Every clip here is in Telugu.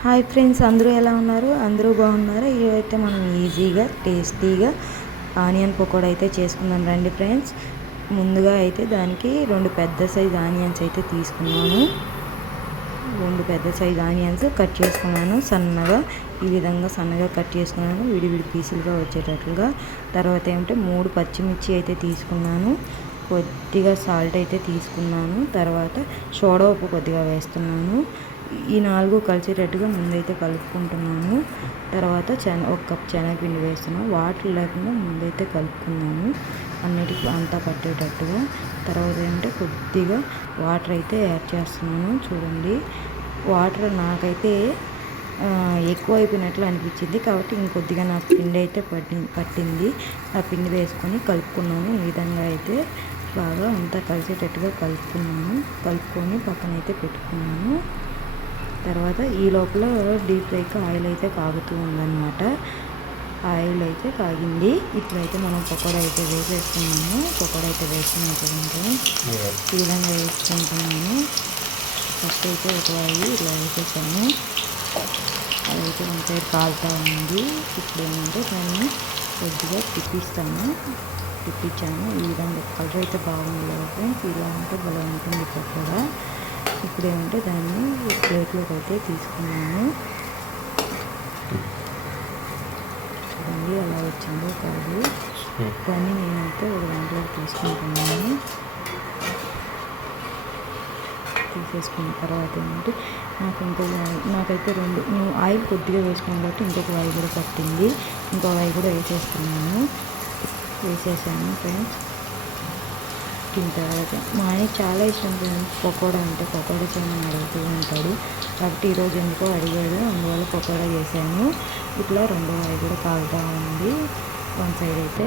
హాయ్ ఫ్రెండ్స్, అందరూ ఎలా ఉన్నారు? అందరూ బాగున్నారా? ఇవైతే మనం ఈజీగా టేస్టీగా ఆనియన్ పకోడా అయితే చేసుకుందాం రండి ఫ్రెండ్స్. ముందుగా అయితే దానికి 2 పెద్ద సైజ్ ఆనియన్స్ అయితే తీసుకున్నాను. 2 పెద్ద సైజ్ ఆనియన్స్ కట్ చేసుకున్నాను సన్నగా. ఈ విధంగా సన్నగా కట్ చేసుకున్నాను, విడివిడి పీసులుగా వచ్చేటట్లుగా. తర్వాత ఏమంటే 3 పచ్చిమిర్చి అయితే తీసుకున్నాను. కొద్దిగా సాల్ట్ అయితే తీసుకున్నాను. తర్వాత సోడా ఉప్పు కొద్దిగా వేస్తున్నాను. ఈ 4 కలిసేటట్టుగా ముందైతే కలుపుకుంటున్నాను. తర్వాత ఒక కప్ శనగపిండి వేస్తున్నాను. వాటర్ లేకుండా ముందైతే కలుపుకున్నాను, అన్నిటికీ అంతా పట్టేటట్టుగా. తర్వాత ఏంటంటే కొద్దిగా వాటర్ అయితే యాడ్ చేస్తున్నాను. చూడండి, వాటర్ నాకైతే ఎక్కువ అయిపోయినట్లు అనిపించింది, కాబట్టి ఇంకొద్దిగా నాకు పిండి అయితే పట్టింది. ఆ పిండి వేసుకొని కలుపుకున్నాను. ఈ విధంగా అయితే బాగా అంతా కలిసేటట్టుగా కలుపుకొని పక్కనైతే పెట్టుకున్నాను. తర్వాత ఈ లోపల డీప్ ఫ్రైకి ఆయిల్ అయితే కాగుతూ ఉందన్నమాట. ఆయిల్ అయితే కాగింది. ఇప్పుడైతే మనం పకోడా అయితే వేసేసుకున్నాము. పకోడా అయితే వేసుకున్నట్టు ఈ విధంగా వేసుకుంటున్నాను. ఫస్ట్ అయితే ఒక ఆయిల్ ఇలా వేసేసాను. అదైతే వన్ సైడ్ కాలుతూ ఉంది. ఇప్పుడు ఏమంటే దాన్ని కొద్దిగా తిప్పించాను. ఈ విధంగా కలర్ అయితే బాగుంది కదా ఫ్రెండ్స్. ఇలా ఉంటే భలే ఉంటుంది పకోడా. ఇప్పుడు ఏమంటే దాన్ని ప్లేట్లోకి అయితే తీసుకున్నాను. చూడండి అలా వచ్చిందో కాదు. దాన్ని నేనైతే ఒక దాంట్లోకి తీసుకుంటున్నాను. తీసేసుకున్న తర్వాత ఏంటంటే నాకైతే నేను ఆయిల్ కొద్దిగా వేసుకున్నాను కాబట్టి ఇంకొక ఆయిల్ కూడా పట్టింది. ఇంకో ఆయిల్ కూడా వేసేసాను ఫ్రెండ్స్. తర్వాత మా ఆయనకి చాలా ఇష్టం పకోడా అంటే. పకోడా చేయమని అడుగుతూ ఉంటాడు, కాబట్టి ఈరోజు ఎందుకో అడిగాడు, అందువల్ల పకోడా చేశాను. ఇట్లా రెండో ఆయిల్ కూడా కాలుతూ ఉంది. వన్ సైడ్ అయితే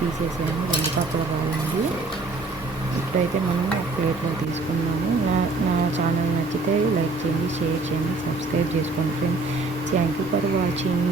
తీసేసాను, 2 పక్కల కాలింది. ఇప్పుడైతే మనం ప్లేట్లో తీసుకున్నాము. నా ఛానల్ నచ్చితే లైక్ చేయండి, షేర్ చేయండి, సబ్స్క్రైబ్ చేసుకోండి friends. Thank you for watching.